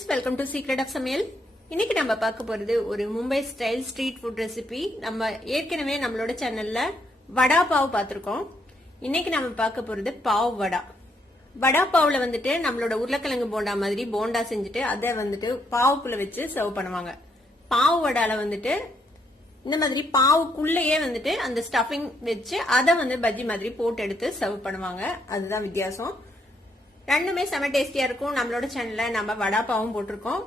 Friends welcome to secret of சமையல். இன்னைக்கு நம்ம பார்க்க போறது ஒரு Mumbai style street food recipe. நம்ம ஏற்கனவே நம்மளோட சேனல்ல வடா பாவ் பார்த்திருக்கோம். இன்னைக்கு நம்ம பார்க்க போறது பாவ் வடா. வடா பாவ்ல வந்துட்டு நம்மளோட உருளைக்கிழங்கு போண்டா மாதிரி போண்டா செஞ்சுட்டு அதை வந்துட்டு பாவுக்குள்ள வச்சு சர்வ் பண்ணுவாங்க. பாவ் வடால வந்துட்டு இந்த மாதிரி பாவுக்குள்ளேயே வந்துட்டு அந்த ஸ்டஃபிங் வச்சு அதை வந்து பஜ்ஜி மாதிரி போட்டு எடுத்து சர்வ் பண்ணுவாங்க. அதுதான் வித்தியாசம். ரெண்டுமே செம டேஸ்டியா இருக்கும். நம்மளோட சேனல்ல நம்ம வடா பாவும் போட்டிருக்கோம்.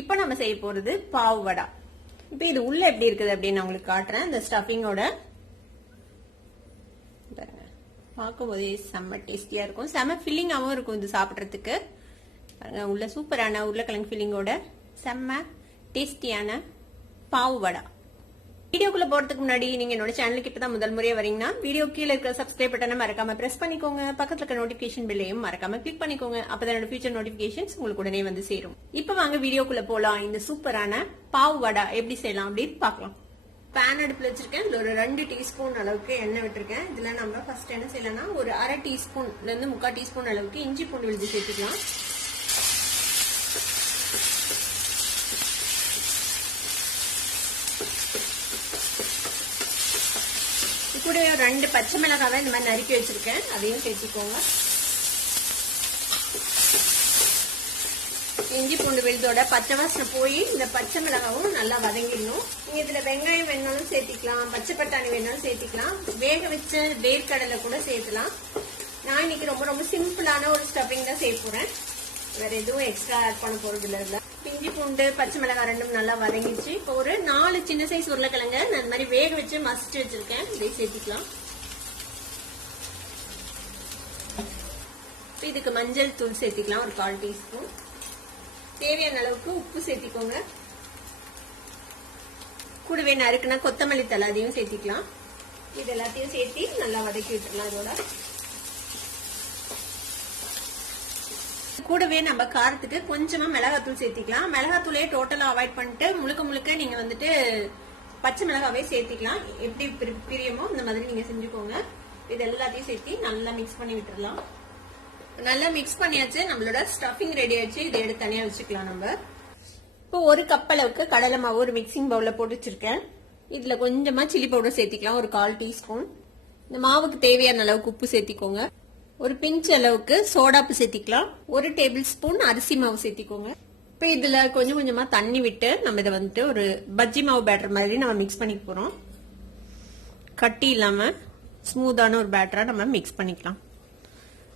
இப்ப நம்ம செய்ய போறது பாவ் வடா. இப்ப இது உள்ள எப்படி இருக்குது அப்படின்னு உங்களுக்கு காட்டுறேன். இந்த ஸ்டஃபிங்கோட பார்க்கும் போதே செம்ம டேஸ்டியா இருக்கும். செம ஃபில்லிங்காவும் இருக்கும் இது சாப்பிட்றதுக்கு. உள்ள சூப்பரான உருளைக்கிழங்கு ஃபில்லிங்கோட செம்ம டேஸ்டியான பாவ் வடா. வீடியோக்குள்ள போறதுக்கு முன்னாடி நீங்க என்னோட சேனலுக்கு இப்பதான் முதல் முறையா வரீங்கன்னா வீடியோ கீழே இருக்கிற சப்ஸ்கிரைப் பட்டனை மறக்காம பிரஸ் பண்ணிக்கோங்க. பக்கத்துல இருக்க நோட்டிபிகேஷன் பெல்லையும் மறக்காம கிளிக் பண்ணிக்கோங்க. அப்பதான் என்னோட ஃபியூச்சர் நோட்டிபிகேஷன்ஸ் உங்களுக்கு உடனே வந்து சேரும். இப்ப வாங்க வீடியோக்குள்ள போலாம். இந்த சூப்பரான பாவ் வடா எப்படி செய்யலாம் அப்படின்னு பாக்கலாம். பேன் அடுப்புல வச்சிருக்கேன். இதுல ஒரு 2 டீஸ்பூன் அளவுக்கு எண்ணெய் விட்டுருக்கேன். இதுல நம்ம ஃபர்ஸ்ட் என்ன செய்யலாம்னா ஒரு 1/2 டீஸ்பூன்ல இருந்து 3/4 டீஸ்பூன் அளவுக்கு இஞ்சி பூண்டு விழுது சேர்த்துக்கலாம். கூட 2 பச்சை மிளகாவை இந்த மாதிரி நறுக்கி வச்சிருக்கேன். அதையும் சேர்த்துக்கோங்க. இஞ்சி பூண்டு விழுதோட பச்சை வாசனை போய் இந்த பச்சை மிளகாவும் நல்லா வதங்கிடணும். நீங்க இதுல வெங்காயம் வேணாலும் சேர்த்திக்கலாம், பச்சை பட்டாணி வேணாலும் சேர்த்திக்கலாம், வேக வச்ச வேர்க்கடலை கூட சேர்த்துலாம். நான் இன்னைக்கு ரொம்ப ரொம்ப சிம்பிளான ஒரு ஸ்டஃபிங் தான் செய்ய போறேன். வேற எதுவும் எக்ஸ்ட்ரா ஆட் பண்ண போறது இல்ல. இஞ்சி பூண்டு பச்சை மிளகாய் ரெண்டும் நல்லா வதங்கிச்சு. இப்போ ஒரு 4 சின்ன சைஸ் உருளைக்கிழங்க நான் இந்த மாதிரி வேக வச்சு மசிச்சு வச்சிருக்கேன். இதை சேர்த்திக்கலாம். இதுக்கு மஞ்சள் தூள் சேர்த்திக்கலாம் ஒரு 1/4 டீஸ்பூன். தேவையான அளவுக்கு உப்பு சேர்த்திக்கோங்க. கூடவே நறுக்குனா கொத்தமல்லி தழை அதையும் சேர்த்திக்கலாம். இது எல்லாத்தையும் சேர்த்தி நல்லா வதக்கி விட்டுறலாம். இதோட கூடவே நம்ம காரத்துக்கு கொஞ்சமா மிளகாத்தூள் சேர்த்திக்கலாம். மிளகாத்தூளே டோட்டலா அவாய்ட் பண்ணிட்டு முழுக்க நீங்க வந்துட்டு பச்சை மிளகாவே சேர்த்திக்கலாம். எப்படி பிரியமோ இந்த மாதிரி நீங்க செஞ்சுக்கோங்க. இது எல்லாத்தையும் சேர்த்தி நல்லா மிக்ஸ் பண்ணி விட்டுறலாம். நல்லா மிக்ஸ் பண்ணியாச்சு. நம்மளோட ஸ்டஃபிங் ரெடி ஆயிடுச்சு. இதை எடுத்து தனியா வச்சுக்கலாம். நம்ம இப்போ 1 கப் அளவுக்கு கடலை மாவு ஒரு மிக்சிங் பவுல்ல போட்டு வச்சிருக்கேன். இதுல கொஞ்சமா சில்லி பவுடர் சேர்த்திக்கலாம் ஒரு 1/4 டீஸ்பூன். இந்த மாவுக்கு தேவையான அளவுக்கு உப்பு சேர்த்திக்கோங்க. ஒரு பிஞ்ச் அளவுக்கு சோடாப்பு சேர்த்திக்கலாம். 1 டேபிள் ஸ்பூன் அரிசி மாவு சேர்த்திக்கோங்க. இப்போ இதுல கொஞ்சமா தண்ணி விட்டு நம்ம இதை வந்துட்டு ஒரு பஜ்ஜி மாவு பேட்டர் மாதிரி நம்ம மிக்ஸ் பண்ணிக்க போறோம். கட்டி இல்லாம ஸ்மூத்தான ஒரு பேட்டரா நம்ம மிக்ஸ் பண்ணிக்கலாம்.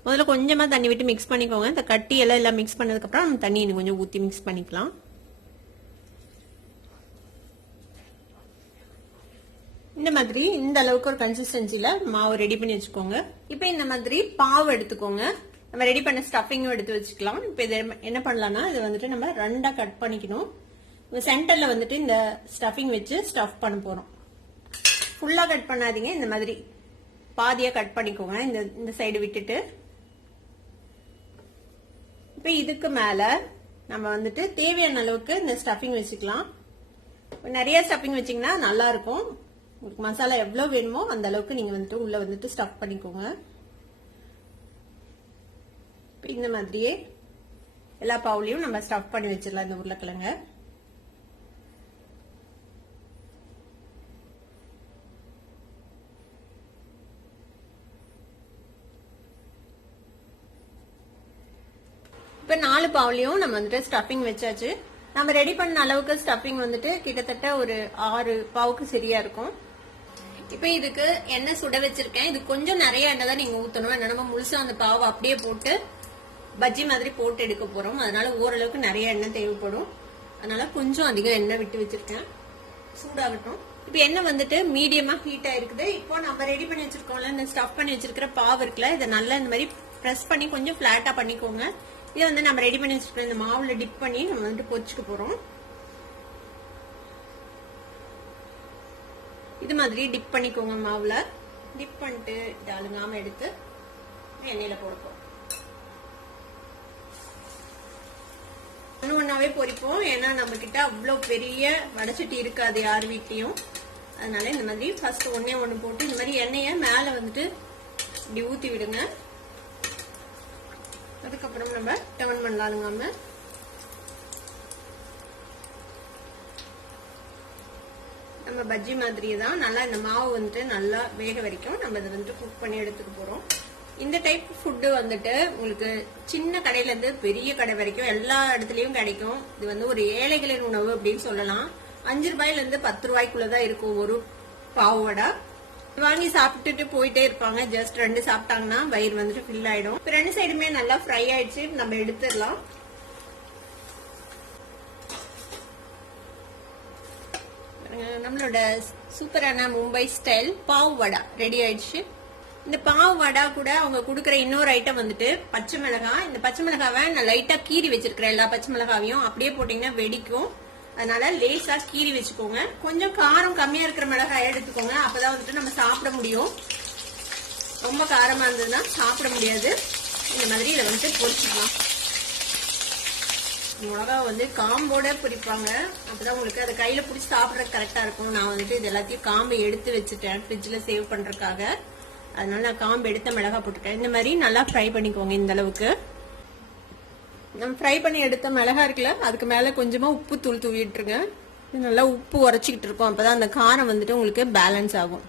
முதல்ல கொஞ்சமா தண்ணி விட்டு மிக்ஸ் பண்ணிக்கோங்க. இந்த கட்டி எல்லாம் மிக்ஸ் பண்ணதுக்கு அப்புறம் நம்ம தண்ணி இன்னும் கொஞ்சம் ஊத்தி மிக்ஸ் பண்ணிக்கலாம். இந்த மாதிரி இந்த அளவுக்கு ஒரு கன்சிஸ்டன்சில மாவு ரெடி பண்ணி வச்சுக்கோங்க. இப்ப இந்த மாதிரி பாவு எடுத்துக்கோங்க. நம்ம ரெடி பண்ண ஸ்டஃபிங்கும் எடுத்து வச்சுக்கலாம். இப்ப இதை என்ன பண்ணலாம்னா இது வந்துட்டு நம்ம 2ஆ கட் பண்ணிக்கணும். சென்டர்ல வந்துட்டு இந்த ஸ்டஃபிங் வச்சு ஸ்டஃப் பண்ண போறோம். ஃபுல்லா கட் பண்ணாதீங்க. இந்த மாதிரி பாதியா கட் பண்ணிக்கோங்க. இந்த சைடு விட்டுட்டு இப்ப இதுக்கு மேல நம்ம வந்துட்டு தேவையான அளவுக்கு இந்த ஸ்டஃபிங் வச்சுக்கலாம். நிறைய ஸ்டஃபிங் வச்சீங்கன்னா நல்லா இருக்கும். உங்களுக்கு மசாலா எவ்வளவு வேணுமோ அந்த அளவுக்கு நீங்க வந்துட்டு உள்ள வந்துட்டு ஸ்டஃப் பண்ணிக்கோங்க. இந்த மாதிரியே எல்லா பாவுலையும் நம்ம ஸ்டஃப் பண்ணி வச்சிடலாம். இந்த உருளைக்கிழங்க இப்ப 4 பாவுலையும் நம்ம வந்துட்டு ஸ்டஃபிங் வச்சாச்சு. நம்ம ரெடி பண்ண அளவுக்கு ஸ்டஃபிங் வந்துட்டு கிட்டத்தட்ட ஒரு 6 பாவுக்கு சரியா இருக்கும். இப்ப இதுக்கு எண்ணெய் சுட வச்சிருக்கேன். இது கொஞ்சம் நிறைய எண்ணெய் தான் நீங்க ஊத்தணும். என்ன நம்ம முழுசா அந்த பாவை அப்படியே போட்டு பஜ்ஜி மாதிரி போட்டு எடுக்க போறோம். அதனால ஓரளவுக்கு நிறைய எண்ணெய் தேவைப்படும். அதனால கொஞ்சம் அதிகம் எண்ணெய் விட்டு வச்சிருக்கேன். சூடாகட்டும். இப்ப எண்ணெய் வந்துட்டு மீடியமா ஹீட் ஆயிருக்குது. இப்போ நம்ம ரெடி பண்ணி வச்சிருக்கோம்ல இந்த ஸ்டஃப் பண்ணி வச்சிருக்கிற பாவு இருக்குல்ல, இதை நல்லா இந்த மாதிரி பிரஸ் பண்ணி கொஞ்சம் பிளாட்டா பண்ணிக்கோங்க. இதை வந்து நம்ம ரெடி பண்ணி வச்சிருக்கோம் இந்த மாவுல டிப் பண்ணி நம்ம வந்துட்டு பொரிச்சுக்க போறோம். இது மாதிரி டிப் பண்ணிக்கோங்க. மாவுல டிப் பண்ணிட்டு இது அழுங்காம எடுத்து எண்ணெயில போட போறோம். ஒண்ணாவே பொரிப்போம். ஏன்னா நம்ம கிட்ட அவ்வளவு பெரிய வடைச்சட்டி இருக்காது யார் வீட்லயும். அதனால இந்த மாதிரி ஃபர்ஸ்ட் ஒண்ணு போட்டு இந்த மாதிரி எண்ணெய மேல வந்துட்டு இப்படி ஊத்தி விடுங்க. அதுக்கப்புறம் நம்ம டர்ன் பண்ணலாங்க. நம்ம பஜ்ஜி மாதிரியே தான். நல்லா இந்த மாவு வந்துட்டு நல்லா வேக வரைக்கும் நம்ம இதை வந்துட்டு குக் பண்ணி எடுத்துக்க போறோம். இந்த டைப் ஃபுட்டு வந்துட்டு உங்களுக்கு சின்ன கடையில இருந்து பெரிய கடை வரைக்கும் எல்லா இடத்துலயும் கிடைக்கும். இது வந்து ஒரு ஏழைகளின் உணவு அப்படின்னு சொல்லலாம். 5 ரூபாயில இருந்து 10 ரூபாய்க்குள்ளதான் இருக்கும் ஒரு பாவு வடை. வாங்கி சாப்பிட்டுட்டு போயிட்டே இருப்பாங்க. ஜஸ்ட் 2 சாப்பிட்டாங்கன்னா வயிறு வந்துட்டு ஃபில் ஆயிடும். இப்ப 2 சைடுமே நல்லா ஃப்ரை ஆயிடுச்சு. நம்ம எடுத்துடலாம். நம்மளோட சூப்பரான மும்பை ஸ்டைல் பாவ் வடா ரெடி ஆயிடுச்சு. இந்த பாவ் வடா கூட அவங்க கொடுக்குற இன்னொரு ஐட்டம் வந்துட்டு பச்சை மிளகாய். இந்த பச்சை மிளகாவை நான் லைட்டா கீறி வச்சிருக்கிறேன். எல்லா பச்சை மிளகாவையும் அப்படியே போட்டீங்கன்னா வெடிக்கும். அதனால லேசா கீறி வச்சுக்கோங்க. கொஞ்சம் காரம் கம்மியா இருக்கிற மிளகாய் எடுத்துக்கோங்க. அப்பதான் வந்துட்டு நம்ம சாப்பிட முடியும். ரொம்ப காரமா இருந்ததுன்னா சாப்பிட முடியாது. இந்த மாதிரி இதை வந்துட்டு பொரிச்சுக்கலாம். மிளகா வந்து காம்போட பொரிப்பாங்க. அப்பதான் உங்களுக்கு அதை கையில பிடிச்சி சாப்பிடறதுக்கு கரெக்டா இருக்கும். நான் வந்துட்டு இது எல்லாத்தையும் காம்பை எடுத்து வச்சுட்டேன் ஃப்ரிட்ஜ்ல சேவ் பண்றதுக்காக. அதனால நான் காம்பு எடுத்த மிளகா போட்டுட்டேன். இந்த மாதிரி நல்லா ஃப்ரை பண்ணிக்கோங்க. இந்த அளவுக்கு நம்ம ஃப்ரை பண்ணி எடுத்த மிளகா இருக்குல்ல, அதுக்கு மேல கொஞ்சமா உப்பு தூள் தூவிட்டுருங்க. நல்லா உப்பு உரைச்சிக்கிட்டு இருக்கும். அப்பதான் அந்த காரம் வந்துட்டு உங்களுக்கு பேலன்ஸ் ஆகும்.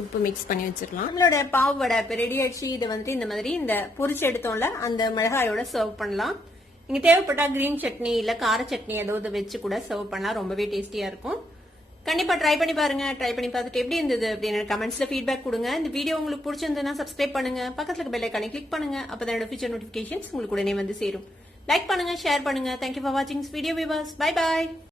உப்பு மிக்ஸ் பண்ணி வச்சிடலாம். நம்மளோட பாவ் வடை இப்ப ரெடி ஆயிடுச்சு. இது வந்துட்டு இந்த மாதிரி இந்த பொரிச்சு எடுத்தோம்ல அந்த மிளகாயோட சர்வ் பண்ணலாம். நீங்க தேவைப்பட்டா கிரீன் சட்னி இல்ல கார சட்னி ஏதாவது வச்சு கூட சர்வ் பண்ணலாம். ரொம்பவே டேஸ்டியா இருக்கும். கண்டிப்பா ட்ரை பண்ணி பாருங்க. ட்ரை பண்ணி பார்த்துட்டு எப்படி இருந்தது அப்படின்னு கமெண்ட்ஸ்ல ஃபீட்பேக் கொடுங்க. இந்த வீடியோ உங்களுக்கு பிடிச்சிருந்ததுன்னா சப்ஸ்கிரைப் பண்ணுங்க. பக்கத்துல இருக்க பெல் ஐகானை கிளிக் பண்ணுங்க. அப்பதான் என்னோட ஃபியூச்சர் நோட்டிபிகேஷன்ஸ் உங்களுக்கு உடனே வந்து சேரும். லைக் பண்ணுங்க, ஷேர் பண்ணுங்க. தேங்க்யூ ஃபார் வாட்சிங் வீடியோ வியூவர்ஸ். Bye bye.